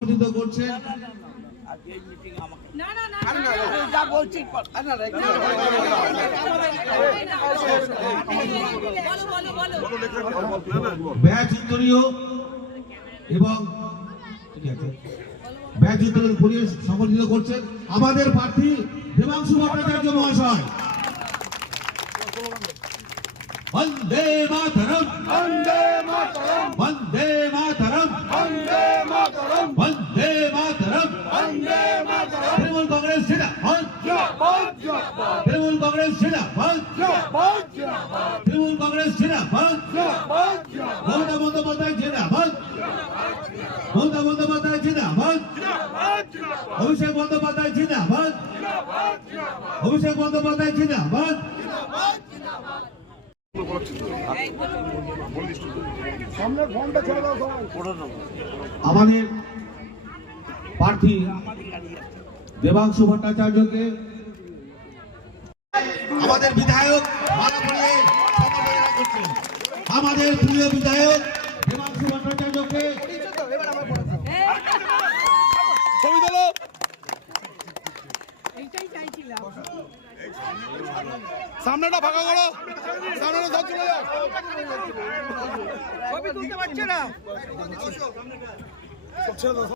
করছেন ব্যাচ উত্তরীয় এবং ব্যাচ উত্তোলন করিয়ে সংগঠিত করছেন আমাদের প্রার্থী দেবাংশু ভট্টাচার্য মহাশয়। বন্দে মাতরম, বন্দে মাতরম, বন্দে মাতরম, বন্দে মাতরম, বন্দে মাতরম, বন্দে মাতরম। তৃণমূল কংগ্রেস জিন্দাবাদ, জিন্দাবাদ, জিন্দাবাদ। তৃণমূল কংগ্রেস জিন্দাবাদ, জিন্দাবাদ, জিন্দাবাদ। তৃণমূল কংগ্রেস জিন্দাবাদ, জিন্দাবাদ, জিন্দাবাদ। মমতা বন্দ্যোপাধ্যায় জিন্দাবাদ, মমতা বন্দ্যোপাধ্যায় জিন্দাবাদ, জিন্দাবাদ, জিন্দাবাদ। অভিষেক বন্দ্যোপাধ্যায় জিন্দাবাদ, জিন্দাবাদ, জিন্দাবাদ। অভিষেক বন্দ্যোপাধ্যায় জিন্দাবাদ, জিন্দাবাদ, জিন্দাবাদ। আমাদের প্রার্থী দেবাংশু ভট্টাচার্যকে আমাদের বিধায়ক মালা পরিয়ে সম্মাননা করছেন। আমাদের প্রিয় বিধায়ক দেবাংশু ভট্টাচার্যকে সামনেটা ফাঁকা করো, সামনেটা ধর চলে যাও। ছবি তুলতে পারছে না।